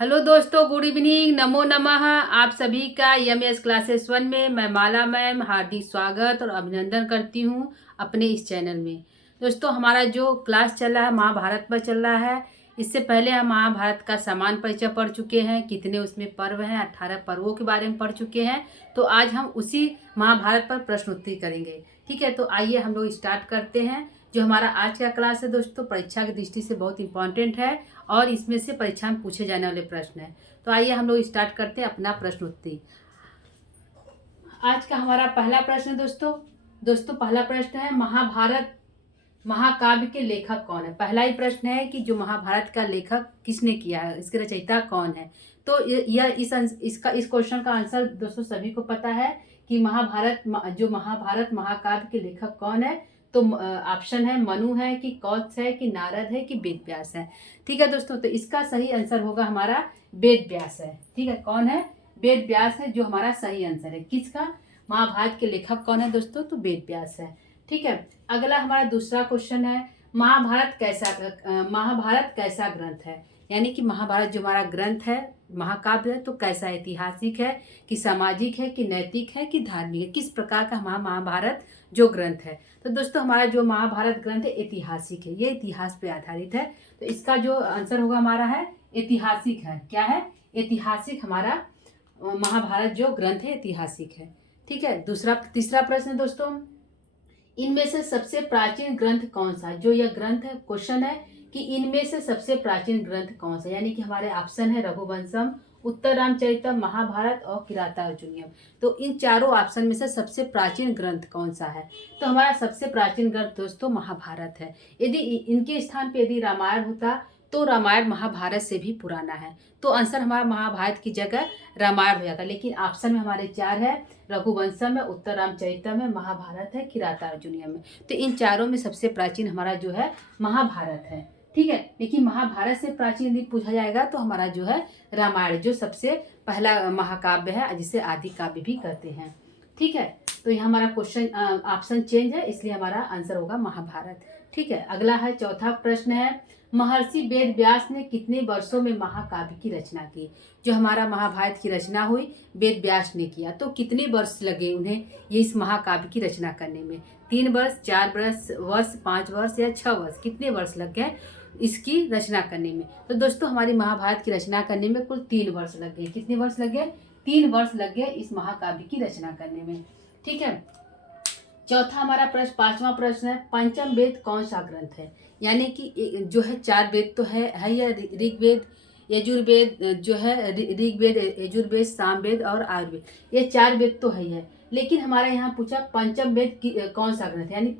Hello दोस्तों, good evening, नमो नमः। आप सभी का एस क्लासेस 1 में मैं माला मैम हार्दिक स्वागत और अभिनंदन करती हूँ अपने इस चैनल में। दोस्तों, हमारा जो क्लास चल रहा है महाभारत पर चल रहा है। इससे पहले हम महाभारत का समान परिचय पढ़ चुके हैं, कितने उसमें पर्व हैं, 18 पर्वों के बारे में पढ़ चुके हैं। तो आज हम उसी महाभारत पर प्रश्नोत्तरी करेंगे। ठीक है, तो आइए हम लोग स्टार्ट करते हैं। जो हमारा आज का क्लास है दोस्तों, परीक्षा की दृष्टि से बहुत इंपॉर्टेंट है और इसमें से परीक्षा में पूछे जाने वाले प्रश्न है। तो आइए हम लोग स्टार्ट करते हैं अपना प्रश्नोत्तरी। आज का हमारा पहला प्रश्न दोस्तों पहला प्रश्न है, महाभारत महाकाव्य के लेखक कौन है। पहला ही प्रश्न है कि जो महाभारत का लेखक किसने किया है, इसके रचयिता कौन है। तो यह इस क्वेश्चन का आंसर दोस्तों सभी को पता है कि महाभारत महाकाव्य के लेखक कौन है। तो ऑप्शन है मनु है कि कौत्स है कि नारद है कि वेद व्यास है। ठीक है दोस्तों, तो इसका सही आंसर होगा हमारा वेद व्यास है। ठीक है, कौन है? वेद व्यास है जो हमारा सही आंसर है। किसका? महाभारत के लेखक कौन है दोस्तों? तो वेद व्यास है। ठीक है, अगला हमारा दूसरा क्वेश्चन है, महाभारत कैसा ग्रंथ है। यानी कि महाभारत जो हमारा ग्रंथ है, महाकाव्य है, तो कैसा, ऐतिहासिक है कि सामाजिक है कि नैतिक है कि धार्मिक है, किस प्रकार का महाभारत जो ग्रंथ है। तो दोस्तों हमारा जो महाभारत ग्रंथ है ऐतिहासिक है, ये इतिहास पे आधारित है। तो इसका जो आंसर होगा हमारा है ऐतिहासिक है। क्या है? ऐतिहासिक। हमारा महाभारत जो ग्रंथ है ऐतिहासिक है। ठीक है, तीसरा प्रश्न दोस्तों, इनमें से सबसे प्राचीन ग्रंथ कौन सा है। जो यह ग्रंथ है, क्वेश्चन है कि इनमें से सबसे प्राचीन ग्रंथ कौन सा। यानी कि हमारे ऑप्शन है रघुवंशम, उत्तर रामचरितम, महाभारत और किरातार्जुनीयम। तो इन चारों ऑप्शन में से सबसे प्राचीन ग्रंथ कौन सा है। तो हमारा सबसे प्राचीन ग्रंथ दोस्तों महाभारत है। यदि इनके स्थान पे यदि रामायण होता तो रामायण महाभारत से भी पुराना है। तो आंसर हमारा महाभारत की जगह रामायण हो जाता। लेकिन ऑप्शन में हमारे चार है, रघुवंशम है, उत्तर रामचरितम है, महाभारत है, किरातार्जुनीयम है। तो इन चारों में सबसे प्राचीन हमारा जो है महाभारत है। ठीक है, लेकिन महाभारत से प्राचीन यदि पूछा जाएगा तो हमारा जो है रामायण जो सबसे पहला महाकाव्य है, जिसे आदि काव्य भी कहते हैं। ठीक है, तो यहाँ हमारा क्वेश्चन ऑप्शन चेंज है, इसलिए हमारा आंसर होगा महाभारत। ठीक है, अगला है चौथा प्रश्न है, महर्षि वेद व्यास ने कितने वर्षों में महाकाव्य की रचना की। जो हमारा महाभारत की रचना हुई वेद व्यास ने किया, तो कितने वर्ष लगे उन्हें ये इस महाकाव्य की रचना करने में। 3 वर्ष, 4 वर्ष, 5 वर्ष या 6 वर्ष, कितने वर्ष लग गए इसकी रचना करने में। तो दोस्तों हमारी महाभारत की रचना करने में कुल 3 वर्ष लग गए। कितने वर्ष लग गए? 3 वर्ष लग गए इस महाकाव्य की रचना करने में। ठीक है, चौथा हमारा प्रश्न, पांचवा प्रश्न है, पंचम वेद कौन सा ग्रंथ है। यानी कि जो है 4 वेद तो है या ऋग्वेद, यजुर्वेद जो है, ऋग्वेद, यजुर्वेद, सामवेद और आयुर्वेद, ये 4 वेद तो है। लेकिन हमारा यहाँ पूछा पंचम वेद कौन सा ग्रंथ है, यानी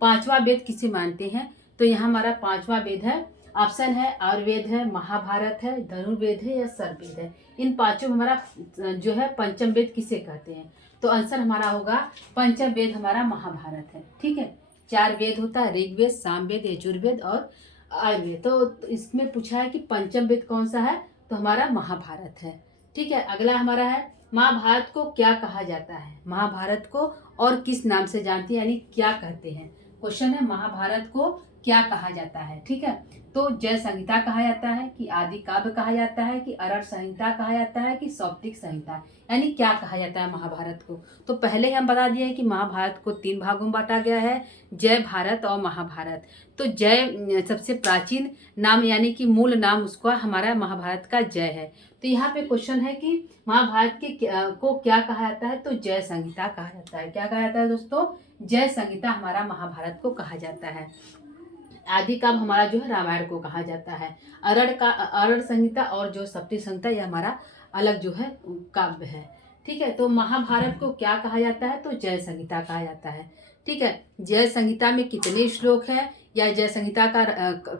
पांचवा वेद किसे मानते हैं। तो यहाँ हमारा पांचवा वेद है, ऑप्शन है आयुर्वेद है, महाभारत है, धनुर्वेद है या सर्ववेद है। इन पांचों में हमारा जो है पंचम वेद किसे कहते हैं। तो आंसर हमारा होगा पंचम वेद हमारा महाभारत है। ठीक है, 4 वेद होता है, ऋग्वेद, सामवेद, यजुर्वेद और आयुर्वेद। तो इसमें पूछा है कि पंचम वेद कौन सा है, तो हमारा महाभारत है। ठीक है, अगला हमारा है, महाभारत को क्या कहा जाता है। महाभारत को और किस नाम से जानते हैं, यानी क्या कहते हैं। क्वेश्चन है, महाभारत को क्या कहा जाता है। ठीक है, तो जय संहिता कहा जाता है कि आदि काव्य कहा जाता है कि अरण्य संहिता कहा जाता है कि सौप्तिक संहिता, यानी क्या कहा जाता है महाभारत को। तो पहले हम बता दिए कि महाभारत को 3 भागों में बांटा गया है, जय, भारत और महाभारत। तो जय सबसे प्राचीन नाम, यानी कि मूल नाम उसका हमारा महाभारत का जय है। तो यहाँ पे क्वेश्चन है कि महाभारत को क्या कहा जाता है, तो जय संहिता कहा जाता है। क्या कहा जाता है दोस्तों? जय संहिता हमारा महाभारत को कहा जाता है। आदि काव्य हमारा जो है रामायण को कहा जाता है। अरण्य संहिता और जो सप्तशती संहिता यह हमारा अलग जो है काव्य है। ठीक है, तो महाभारत को क्या कहा जाता है, तो जय संहिता कहा जाता है। ठीक है, जय संहिता में कितने श्लोक हैं, या जय संहिता का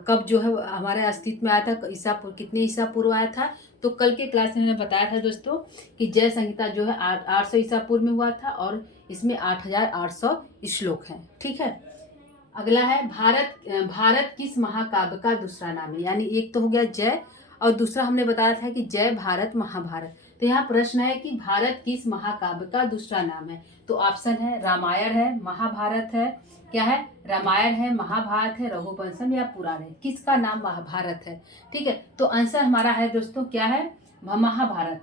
कब जो है हमारे अस्तित्व में आया था, कितने ईसा पूर्व आया था। तो कल के क्लास में मैंने बताया था दोस्तों कि जय संहिता जो है 800 ईसा पूर्व में हुआ था और इसमें 8800 श्लोक हैं। ठीक है, अगला है, भारत किस महाकाव्य का दूसरा नाम है। यानी एक तो हो गया जय और दूसरा हमने बताया था कि जय, भारत, महाभारत। तो यहाँ प्रश्न है कि भारत किस महाकाव्य का दूसरा नाम है। तो ऑप्शन है रामायण है, महाभारत है, क्या है, रामायण है, महाभारत है, रघुवंशम या पुराण है। किसका नाम महाभारत है। ठीक है, तो आंसर हमारा है दोस्तों क्या है, महाभारत।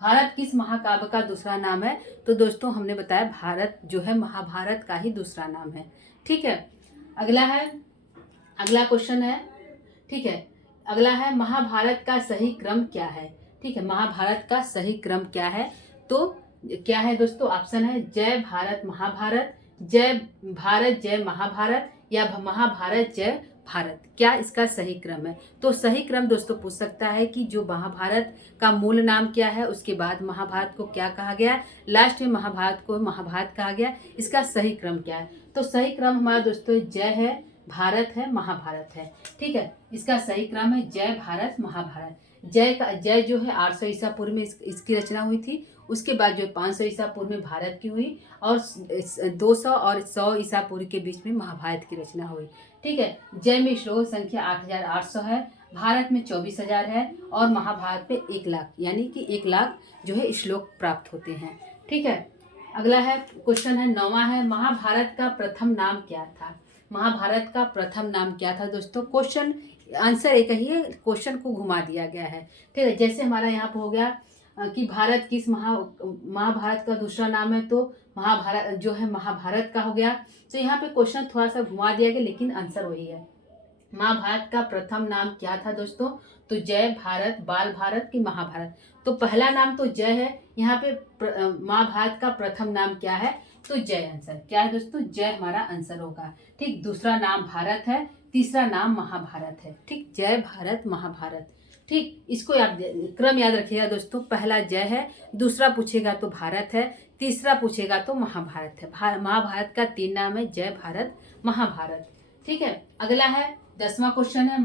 भारत किस महाकाव्य का दूसरा नाम है। तो दोस्तों हमने बताया भारत जो है महाभारत का ही दूसरा नाम है। ठीक है, अगला क्वेश्चन है। ठीक है, अगला है महाभारत का सही क्रम क्या है। ठीक है, महाभारत का सही क्रम क्या है। तो क्या है दोस्तों, ऑप्शन है जय भारत महाभारत, जय भारत जय महाभारत या महाभारत जय भारत। क्या इसका सही क्रम है। तो सही क्रम दोस्तों पूछ सकता है कि जो महाभारत का मूल नाम क्या है, उसके बाद महाभारत को क्या कहा गया, लास्ट में महाभारत को महाभारत कहा गया, इसका सही क्रम क्या है। तो सही क्रम हमारा दोस्तों जय है, भारत है, महाभारत है। ठीक है, इसका सही क्रम है जय भारत महाभारत। जय जो है 800 ईसा पूर्व में इसकी रचना हुई थी। उसके बाद जो 500 ईसा पूर्व में भारत की हुई और 200 और 100 ईसा पूर्व के बीच में महाभारत की रचना हुई। ठीक है, जय में श्लोक संख्या 8800 है, भारत में 24,000 है और महाभारत में 1 लाख यानी कि 1 लाख जो है श्लोक प्राप्त होते हैं। ठीक है, अगला है क्वेश्चन है 9वां है, महाभारत का प्रथम नाम क्या था। महाभारत का प्रथम नाम क्या था दोस्तों। क्वेश्चन आंसर एक ही है, क्वेश्चन को घुमा दिया गया है। ठीक है, जैसे हमारा यहाँ पर हो गया कि भारत किस महाभारत का दूसरा नाम है, तो महाभारत जो है महाभारत का हो गया। तो यहाँ पे क्वेश्चन थोड़ा सा घुमा दिया गया लेकिन आंसर वही है। महाभारत का प्रथम नाम क्या था दोस्तों। तो जय भारत, बाल भारत की महाभारत। तो पहला नाम तो जय है, यहाँ पे महाभारत का प्रथम नाम क्या है। तो जय आंसर क्या है दोस्तों, जय हमारा आंसर होगा। ठीक, दूसरा नाम भारत है, तीसरा नाम महाभारत है। ठीक, जय भारत महाभारत। ठीक, इसको क्रम याद रखिएगा दोस्तों, पहला जय है, दूसरा पूछेगा तो भारत है, तीसरा पूछेगा तो महाभारत है। महाभारत का 3 नाम है, जय भारत महाभारत। ठीक है, अगला है 10वां क्वेश्चन है,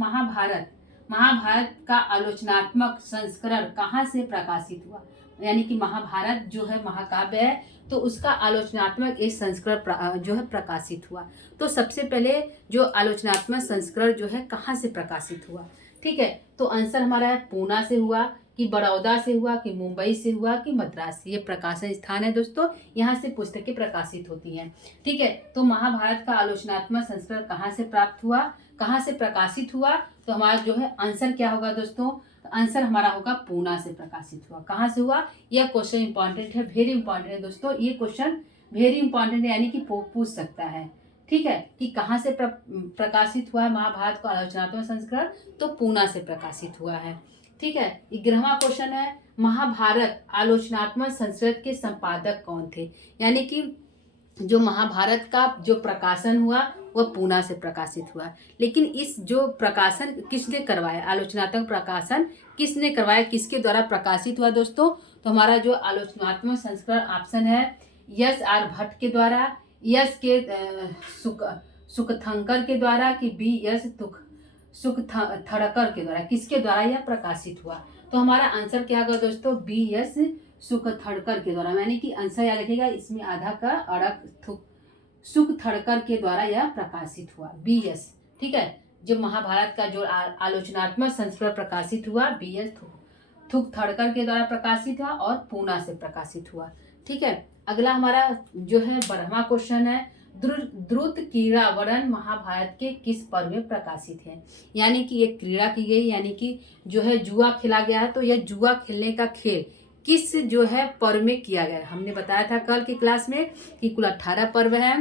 महाभारत का आलोचनात्मक संस्करण कहाँ से प्रकाशित हुआ। यानी कि महाभारत जो है महाकाव्य है, तो उसका आलोचनात्मक एक संस्करण जो है प्रकाशित हुआ। तो सबसे पहले जो आलोचनात्मक संस्करण जो है कहाँ से प्रकाशित हुआ। ठीक है, तो आंसर हमारा है पूना से हुआ कि बड़ौदा से हुआ कि मुंबई से हुआ कि मद्रास से। ये प्रकाशन स्थान है दोस्तों, यहाँ से पुस्तकें प्रकाशित होती हैं। ठीक है, तो महाभारत का आलोचनात्मक संस्करण कहाँ से प्राप्त हुआ, कहाँ से प्रकाशित हुआ। तो हमारा जो है आंसर क्या होगा दोस्तों, आंसर हमारा होगा पूना से प्रकाशित हुआ। कहाँ से हुआ, यह क्वेश्चन इंपॉर्टेंट है, वेरी इंपॉर्टेंट है दोस्तों, ये क्वेश्चन वेरी इंपॉर्टेंट है, यानी कि पूछ सकता है। ठीक है, कि कहाँ से प्रकाशित हुआ है महाभारत का आलोचनात्मक संस्करण, तो पूना से प्रकाशित हुआ है। ठीक है, 11वां क्वेश्चन है, महाभारत आलोचनात्मक संस्करण के संपादक कौन थे। यानी कि जो महाभारत का जो प्रकाशन हुआ वह पूना से प्रकाशित हुआ, लेकिन इस जो प्रकाशन किसने करवाया, आलोचनात्मक प्रकाशन किसने करवाया, किसके द्वारा प्रकाशित हुआ दोस्तों। तो हमारा जो आलोचनात्मक संस्करण ऑप्शन है यस आर भट्ट के द्वारा, यस के सुकथंकर के द्वारा कि बी यस सुकथड़कर के द्वारा, किसके द्वारा यह प्रकाशित हुआ। तो हमारा आंसर क्या होगा दोस्तों, बी यस सुकथड़कर के द्वारा। यानी कि आंसर याद रखिएगा, इसमें आधा का अड़क सुकथड़कर के द्वारा यह प्रकाशित हुआ, बी एस। ठीक है, जो महाभारत का जो आलोचनात्मक संस्करण प्रकाशित हुआ बी एस थुकथड़कर के द्वारा प्रकाशित हुआ और पूना से प्रकाशित हुआ। ठीक है, अगला हमारा जो है 12वां क्वेश्चन है, द्रुत क्रीड़ा वर्णन महाभारत के किस पर्व में प्रकाशित है। यानी कि एक क्रीड़ा की गई, यानी कि जो है जुआ खेला गया है, तो यह जुआ खेलने का खेल किस जो है पर्व में किया गया है। हमने बताया था कल की क्लास में कि कुल 18 पर्व है,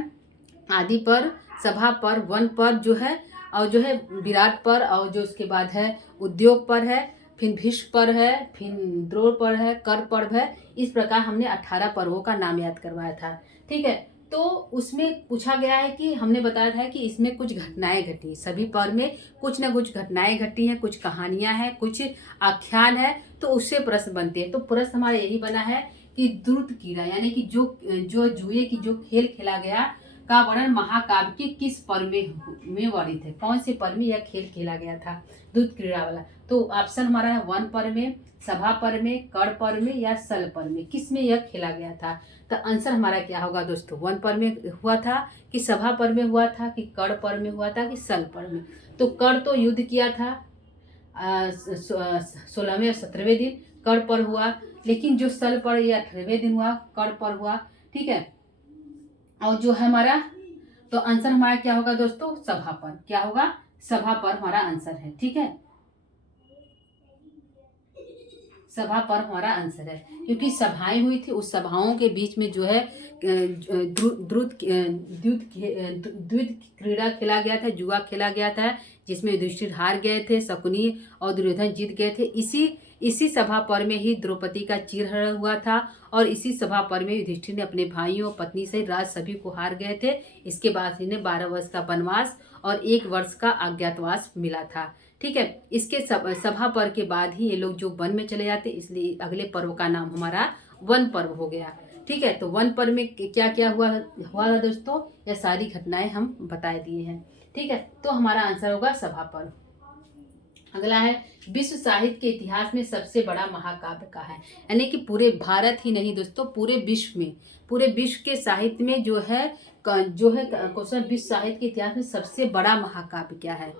आदि पर्व, सभा पर्व, वन पर्व जो है, और जो है विराट पर्व, और जो उसके बाद है उद्योग पर्व है, फिर भीष्म पर्व है, फिर द्रोण पर्व है, कर पर्व है। इस प्रकार हमने 18 पर्वों का नाम याद करवाया था। ठीक है, तो उसमें पूछा गया है कि हमने बताया था कि इसमें कुछ घटनाएं घटी, सभी पर्व में कुछ न कुछ घटनाएं घटी हैं, कुछ कहानियां हैं, कुछ आख्यान है, तो उससे प्रश्न बनते हैं। तो प्रश्न हमारा यही बना है कि द्रुत क्रीड़ा, यानी कि जो जुए की जो खेल खेला गया का वर्णन महाकाव्य के किस पर्व में वर्णित है, कौन से पर्व में यह खेल खेला गया था द्रुत क्रीड़ा वाला। तो ऑप्शन हमारा है वन पर्व में, सभा पर्व में, कड़ पर्व में या सल पर्व में, किस में यह खेला गया था। तो आंसर हमारा क्या होगा दोस्तों, वन पर्व में हुआ था कि सभा पर्व में हुआ था कि कड़ पर्व में हुआ था कि सल पर्व में। तो कड़ तो युद्ध किया था, 16वें और 17वें दिन कर पर्व हुआ, लेकिन जो सल पर्व ये 18वें दिन हुआ, कर पर्व हुआ। ठीक है, और जो है हमारा, तो आंसर हमारा क्या होगा दोस्तों, सभा पर्व। क्या होगा, सभा पर्व हमारा आंसर है। ठीक है, सभा पर्व हमारा आंसर है, क्योंकि सभाएं हुई थी, उस सभाओं के बीच में जो है द्रुत द्वित क्रीड़ा खेला गया था, जुआ खेला गया था, जिसमें युधिष्ठिर हार गए थे, शकुनी और दुर्योधन जीत गए थे। इसी सभा पर्व में ही द्रौपदी का चीरहरण हुआ था, और इसी सभा पर्व में युधिष्ठिर ने अपने भाइयों पत्नी सहित राज सभी को हार गए थे। इसके बाद इन्हें 12 वर्ष का वनवास और 1 वर्ष का अज्ञातवास मिला था। ठीक है, इसके सभा पर्व के बाद ही ये लोग जो वन में चले जाते, इसलिए अगले पर्व का नाम हमारा वन पर्व हो गया। ठीक है, तो वन पर्व में क्या क्या हुआ था दोस्तों, यह सारी घटनाएं हम बता दिए हैं। ठीक है, तो हमारा आंसर होगा सभा पर्व। अगला है, विश्व साहित्य के इतिहास में सबसे बड़ा महाकाव्य का है, यानी कि पूरे भारत ही नहीं दोस्तों, पूरे विश्व में, पूरे विश्व के साहित्य में जो है क्वेश्चन, विश्व साहित्य के इतिहास में सबसे बड़ा महाकाव्य क्या है,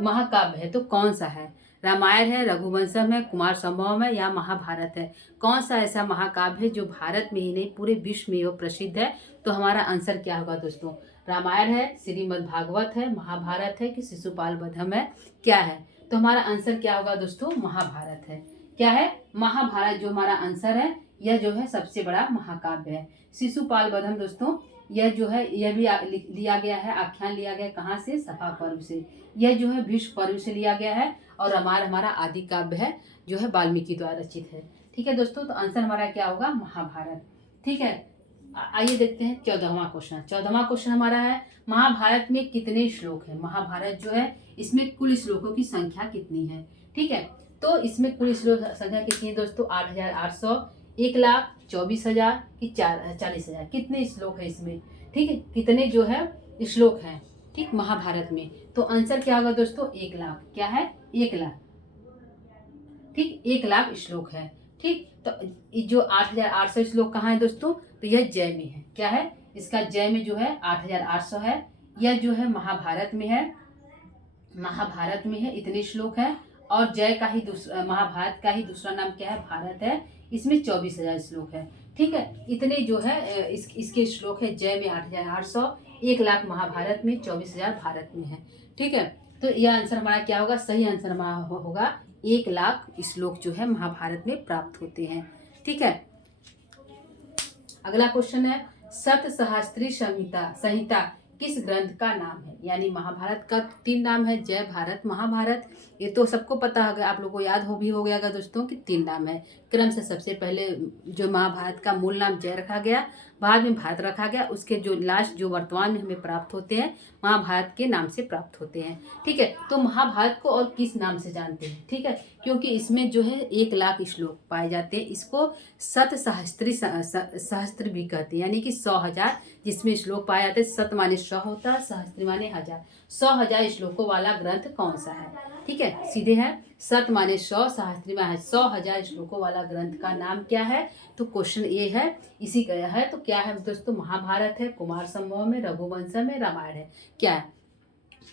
महाकाव्य है तो कौन सा है। रामायण है, रघुवंशम है, कुमार संभवम है, या महाभारत है। कौन सा ऐसा महाकाव्य है जो भारत में ही नहीं पूरे विश्व में वो प्रसिद्ध है। तो हमारा आंसर क्या होगा दोस्तों, रामायण है, श्रीमद् भागवत है, महाभारत है कि शिशुपाल वधम है, क्या है। तो हमारा आंसर क्या होगा दोस्तों, महाभारत है। क्या है, महाभारत जो हमारा आंसर है, यह जो है सबसे बड़ा महाकाव्य है। शिशुपाल वधम दोस्तों, यह जो है यह भी लिया गया है, आख्यान लिया गया कहाँ से, सभा पर्व से। यह जो है भीष्म पर्व से लिया गया है, और रामायण हमारा आदि काव्य है, जो है वाल्मीकि द्वारा रचित है। ठीक है दोस्तों, तो आंसर हमारा क्या होगा, महाभारत। ठीक है, आइए देखते हैं 14वां क्वेश्चन। 14वां क्वेश्चन हमारा है, महाभारत में कितने श्लोक है। महाभारत जो है इसमें कुल श्लोकों की संख्या कितनी है। ठीक है, तो इसमें कुल श्लोक संख्या कितनी है दोस्तों, 8800, 1,24,000 कि 40,000, कितने श्लोक है इसमें। ठीक है, कितने जो है श्लोक हैं, ठीक, महाभारत में। तो आंसर क्या होगा दोस्तों, 1 लाख। क्या है, 1 लाख। ठीक, 1 लाख श्लोक है। ठीक, तो जो 8,800 श्लोक कहाँ है दोस्तों, तो यह जय में है। क्या है, इसका जय में जो है 8,800 है। यह जो है महाभारत में है, महाभारत में है, इतने श्लोक है। और जय का ही दूसरा, महाभारत का ही दूसरा नाम क्या है, भारत है, इसमें 24,000 श्लोक है। ठीक है, इतने जो है इसके श्लोक है, जय में 8,800, 1 लाख महाभारत में, 24,000 भारत में है। ठीक है, तो यह आंसर हमारा क्या होगा, सही आंसर हमारा होगा 1 लाख श्लोक जो है महाभारत में प्राप्त होते हैं। ठीक है, अगला क्वेश्चन है, सप्तसहस्त्री संहिता किस ग्रंथ का नाम है। यानी महाभारत का 3 नाम है, जय, भारत, महाभारत। ये तो सबको पता होगा, आप लोगों को याद भी हो गया दोस्तों कि 3 नाम है। क्रम से सबसे पहले जो महाभारत का मूल नाम जय रखा गया, बाद में भारत रखा गया, उसके जो लास्ट जो वर्तमान में हमें प्राप्त होते हैं, महाभारत के नाम से प्राप्त होते हैं। ठीक है, तो महाभारत को और किस नाम से जानते हैं। ठीक है, क्योंकि इसमें जो है 1 लाख श्लोक पाए जाते हैं, इसको सतसहस्त्री सहस्त्र भी कहते हैं, यानी कि 100,000 जिसमें श्लोक पाए जाते हैं। सत माने 100 होता है, सहस्त्री माने 1000। 100,000 श्लोकों वाला ग्रंथ कौन सा है। ठीक है, सीधे है, सत माने 100, सहस्त्री माने 100,000 श्लोकों वाला ग्रंथ का नाम क्या है। तो क्वेश्चन ये है, इसी का है। तो क्या है दोस्तों, महाभारत है, कुमार संभवम है, रघुवंशम है, रामायण है, क्या है।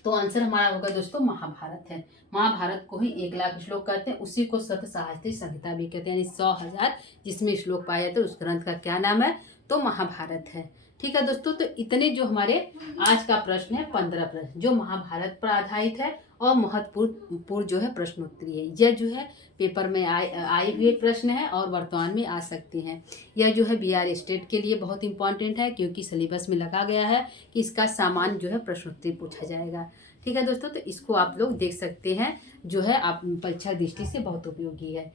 तो आंसर हमारा होगा दोस्तों महाभारत है। महाभारत को ही 1 लाख श्लोक कहते हैं, उसी को सप्तसहस्त्री संहिता भी कहते हैं, यानी 100,000 जिसमें श्लोक पाए जाते हैं, उस ग्रंथ का क्या नाम है, तो महाभारत है। ठीक है दोस्तों, तो इतने जो हमारे आज का प्रश्न है, 15 प्रश्न जो महाभारत पर आधारित है और महत्वपूर्ण जो है प्रश्नोत्तरी है। यह जो है पेपर में आए हुए प्रश्न है और वर्तमान में आ सकते हैं। यह जो है बिहार स्टेट के लिए बहुत इंपॉर्टेंट है, क्योंकि सिलेबस में लगा गया है कि इसका सामान्य जो है प्रश्नोत्तरी पूछा जाएगा। ठीक है दोस्तों, तो इसको आप लोग देख सकते हैं, जो है आप परीक्षा दृष्टि से बहुत उपयोगी है।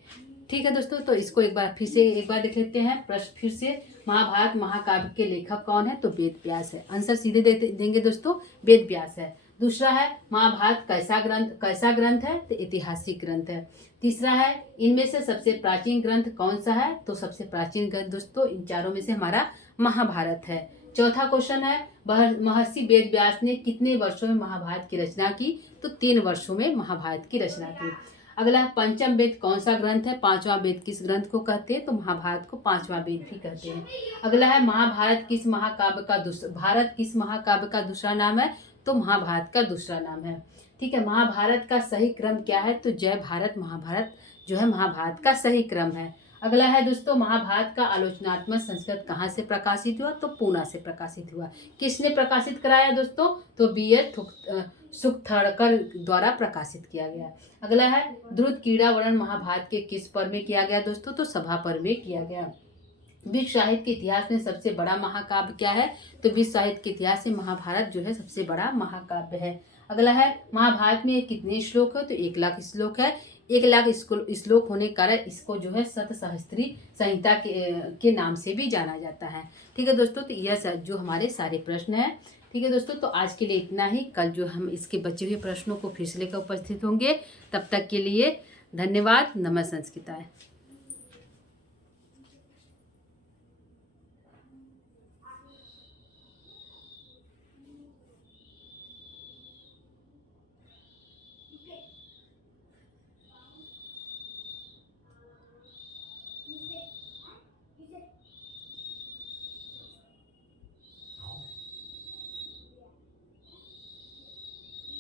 ठीक है दोस्तों, तो इसको एक बार देख लेते हैं प्रश्न फिर से। महाभारत महाकाव्य के लेखक कौन है, तो वेद व्यास है। आंसर सीधे देंगे दोस्तों, वेद व्यास है। दूसरा है, महाभारत कैसा ग्रंथ है, तो ऐतिहासिक ग्रंथ है। तीसरा है, इनमें से सबसे प्राचीन ग्रंथ कौन सा है, तो सबसे प्राचीन ग्रंथ दोस्तों इन चारों में से हमारा महाभारत है। चौथा क्वेश्चन है, महर्षि वेद व्यास ने कितने वर्षों में महाभारत की रचना की, तो 3 वर्षों में महाभारत की रचना की। अगला, पंचम वेद कौन सा ग्रंथ है, 5वां वेद किस ग्रंथ को कहते हैं, तो महाभारत को 5वां वेद भी कहते हैं। अगला है, भारत किस महाकाव्य का दूसरा नाम है, तो महाभारत का दूसरा नाम है। ठीक है, महाभारत का सही क्रम क्या है? तो जय भारत महाभारत जो है महाभारत का सही क्रम है। अगला है दोस्तों, महाभारत का आलोचनात्मक संस्कृत कहाँ से प्रकाशित हुआ? तो पूना से प्रकाशित हुआ। किसने प्रकाशित कराया दोस्तों? तो B.S. सुखथड़कर द्वारा प्रकाशित किया गया। अगला है, द्रुत क्रीड़ा वर्णन महाभारत के किस पर्व में किया गया दोस्तों? तो सभा पर्व में किया गया। विश्व साहित्य के इतिहास में सबसे बड़ा महाकाव्य क्या है? तो विश्व साहित्य के इतिहास में महाभारत जो है सबसे बड़ा महाकाव्य है। अगला है, महाभारत में कितने श्लोक है? तो 1,00,000 श्लोक है। 1,00,000 श्लोक होने के कारण इसको जो है शतसहस्त्री संहिता के नाम से भी जाना जाता है। ठीक है दोस्तों, तो यह जो हमारे सारे प्रश्न हैं। ठीक है दोस्तों, तो आज के लिए इतना ही। कल जो हम इसके बचे हुए प्रश्नों को फिर से लेकर उपस्थित होंगे। तब तक के लिए धन्यवाद। नमः संस्कृताय।